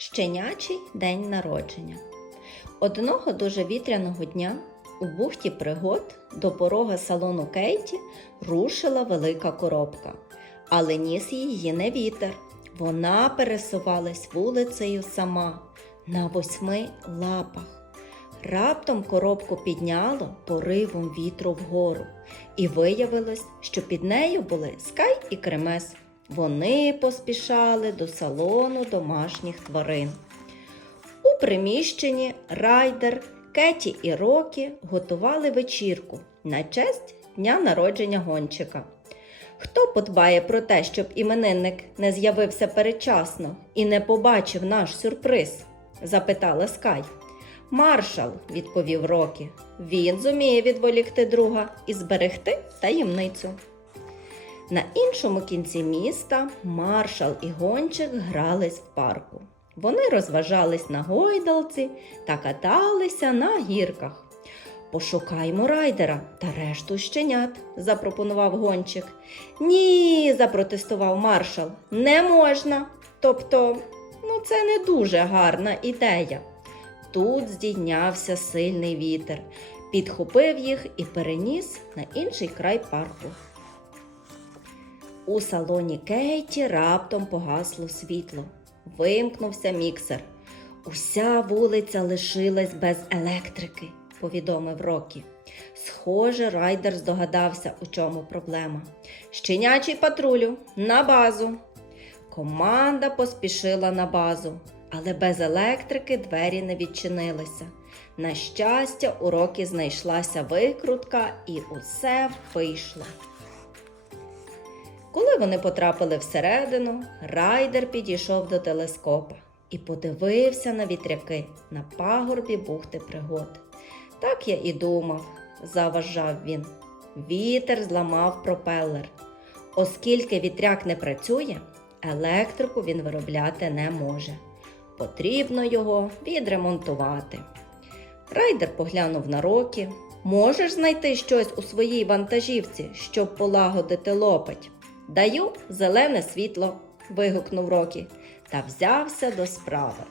Щенячий день народження. Одного дуже вітряного дня у бухті пригод до порога салону Кейті рушила велика коробка, але ніс її не вітер. Вона пересувалась вулицею сама на восьми лапах. Раптом коробку підняло поривом вітру вгору, і виявилось, що під нею були Скай і Кремес. Вони поспішали до салону домашніх тварин. У приміщенні Райдер, Кеті і Рокі готували вечірку на честь дня народження гончика. Хто подбає про те, щоб іменинник не з'явився передчасно і не побачив наш сюрприз? запитала Скай. Маршал, відповів Рокі. Він зуміє відволікти друга і зберегти таємницю. На іншому кінці міста маршал і гончик грались в парку. Вони розважались на гойдалці та каталися на гірках. Пошукаймо райдера та решту щенят, запропонував гончик. Ні, запротестував маршал, не можна. Тобто, ну це не дуже гарна ідея. Тут здійнявся сильний вітер, підхопив їх і переніс на інший край парку. У салоні Кейті раптом погасло світло. Вимкнувся міксер. Уся вулиця лишилась без електрики, повідомив Рокі. Схоже, райдер здогадався, у чому проблема. Щенячий патрулю на базу. Команда поспішила на базу, але без електрики двері не відчинилися. На щастя, у Рокі знайшлася викрутка і усе вийшло. Коли вони потрапили всередину, райдер підійшов до телескопа і подивився на вітряки на пагорбі бухти пригод. Так я і думав, заважав він. Вітер зламав пропелер. Оскільки вітряк не працює, електрику він виробляти не може. Потрібно його відремонтувати. Райдер поглянув на рокі. Можеш знайти щось у своїй вантажівці, щоб полагодити лопать? Даю зелене світло, вигукнув Рокі та взявся до справи.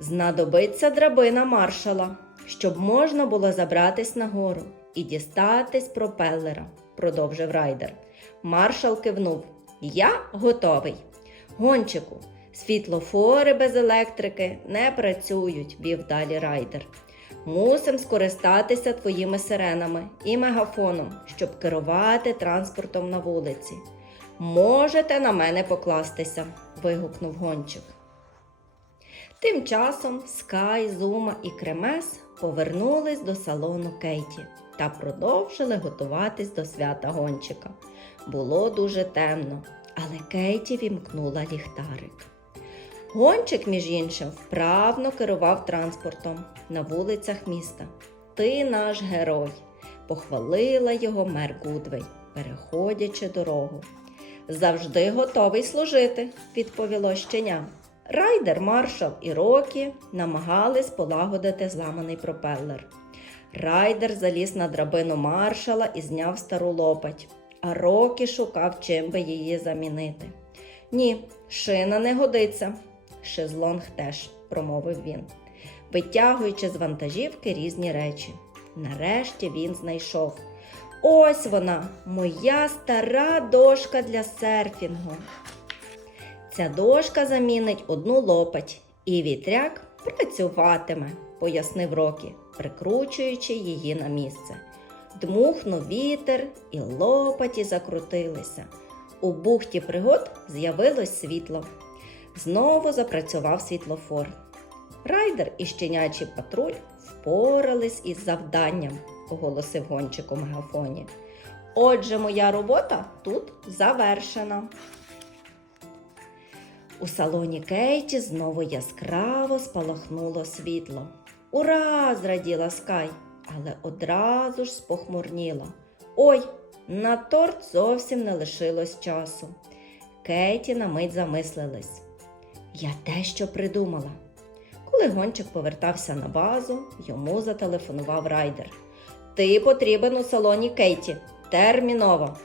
Знадобиться драбина маршала, щоб можна було забратись нагору і дістатись пропелера, продовжив райдер. Маршал кивнув. Я готовий. Гончику, світлофори без електрики не працюють, вів далі райдер. Мусим скористатися твоїми сиренами і мегафоном, щоб керувати транспортом на вулиці. Можете на мене покластися, вигукнув гончик. Тим часом Скай, Зума і Кремес повернулись до салону Кейті та продовжили готуватись до свята гончика. Було дуже темно, але Кейті вімкнула ліхтарик. Гончик, між іншим, вправно керував транспортом на вулицях міста. Ти наш герой, похвалила його мер Гудвей, переходячи дорогу. Завжди готовий служити, відповіло щеня. Райдер, маршал і Рокі намагались полагодити зламаний пропелер. Райдер заліз на драбину маршала і зняв стару лопать, а Рокі шукав, чим би її замінити. Ні, шина не годиться. Шезлонг теж, промовив він, витягуючи з вантажівки різні речі. Нарешті він знайшов. Ось вона, моя стара дошка для серфінгу. Ця дошка замінить одну лопать, і вітряк працюватиме, пояснив Рокі, прикручуючи її на місце. Дмухнув вітер, і лопаті закрутилися. У бухті пригод з'явилось світло. Знову запрацював світлофор. Райдер і щенячий патруль впорались із завданням, оголосив гончик у мегафоні. Отже, моя робота тут завершена. У салоні Кейті знову яскраво спалахнуло світло. Ура! зраділа Скай, але одразу ж спохмурніла. Ой, на торт зовсім не лишилось часу. Кейті на мить замислилась. Я дещо придумала. Коли гончик повертався на базу, йому зателефонував райдер. Ти потрібен у салоні Кейті. Терміново.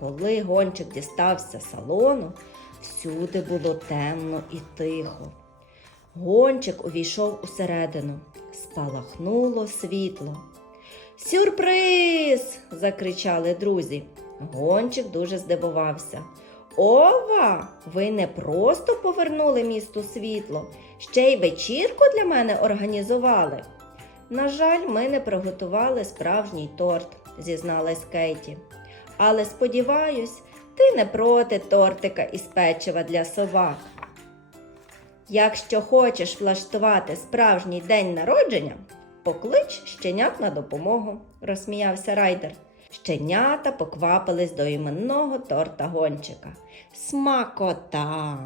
Коли гончик дістався салону, всюди було темно і тихо. Гончик увійшов усередину. Спалахнуло світло. Сюрприз! закричали друзі. Гончик дуже здивувався. Ова! Ви не просто повернули місту світло, ще й вечірку для мене організували. На жаль, ми не приготували справжній торт, зізналась Кейті. Але сподіваюсь, ти не проти тортика із печива для собак. Якщо хочеш влаштувати справжній день народження, поклич щенят на допомогу, розсміявся райдер. Щенята поквапились до іменного торта гончика. Смакота!